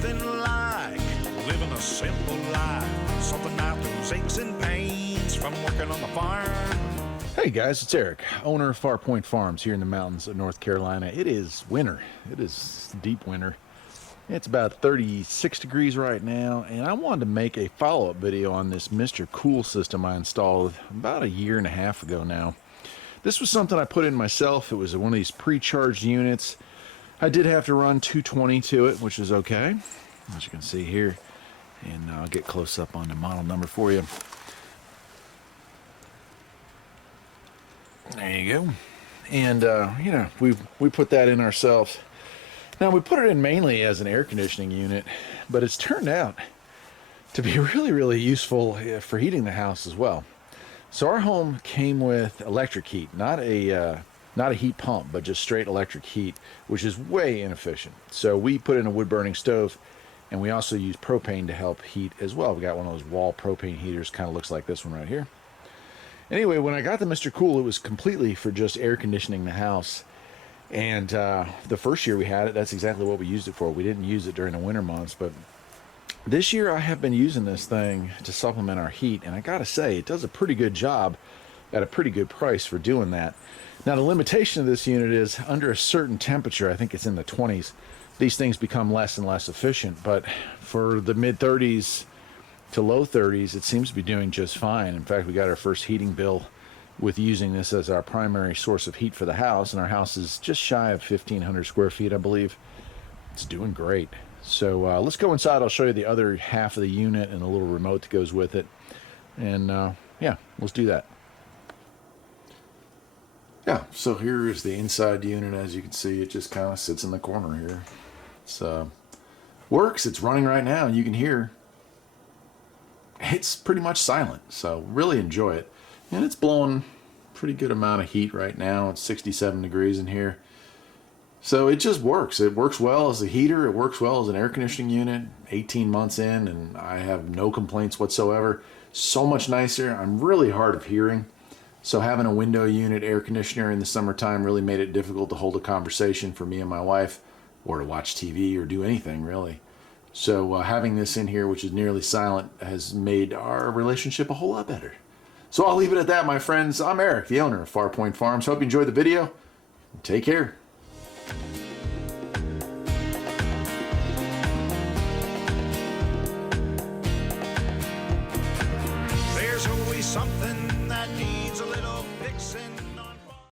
nothing like living a simple life. Something out those aches and pains from working on the farm. Hey guys, it's Eric, owner of Farpoint Farms here in the mountains of North Carolina. It is winter. It is deep winter. It's about 36 degrees right now, and I wanted to make a follow-up video on this Mr.Cool system I installed about a year and a half ago now. This was something I put in myself. It was one of these pre-charged units. I did have to run 220 to it, which is okay, as you can see here. And I'll get close up on the model number for you. There you go. And, you know, we put that in ourselves. Now, we put it in mainly as an air conditioning unit, but it's turned out to be really, really useful for heating the house as well. So our home came with electric heat, not a heat pump, but just straight electric heat, which is way inefficient. So we put in a wood-burning stove, and we also use propane to help heat as well. We got one of those wall propane heaters, kind of looks like this one right here. Anyway, when I got the Mr.Cool, it was completely for just air conditioning the house. And the first year we had it, that's exactly what we used it for. We didn't use it during the winter months, but this year I have been using this thing to supplement our heat, and I gotta say, it does a pretty good job at a pretty good price for doing that. Now, the limitation of this unit is under a certain temperature, I think it's in the 20s, these things become less and less efficient, but for the mid-30s to low 30s, it seems to be doing just fine. In fact, we got our first heating bill with using this as our primary source of heat for the house, and our house is just shy of 1,500 square feet, I believe. It's doing great. So let's go inside. I'll show you the other half of the unit and a little remote that goes with it. And yeah, let's do that. Yeah, so here is the inside unit. As you can see, it just kind of sits in the corner here. It's works. It's running right now, and you can hear it's pretty much silent. So really enjoy it. And it's blowing pretty good amount of heat right now. It's 67 degrees in here. So it just works. It works well as a heater. It works well as an air conditioning unit. 18 months in, and I have no complaints whatsoever. So much nicer. I'm really hard of hearing. So having a window unit air conditioner in the summertime really made it difficult to hold a conversation for me and my wife, or to watch TV or do anything really. So having this in here, which is nearly silent, has made our relationship a whole lot better. So I'll leave it at that, my friends. I'm Eric, the owner of Farpoint Farms. Hope you enjoyed the video. Take care. There's always something that needs a little fixing.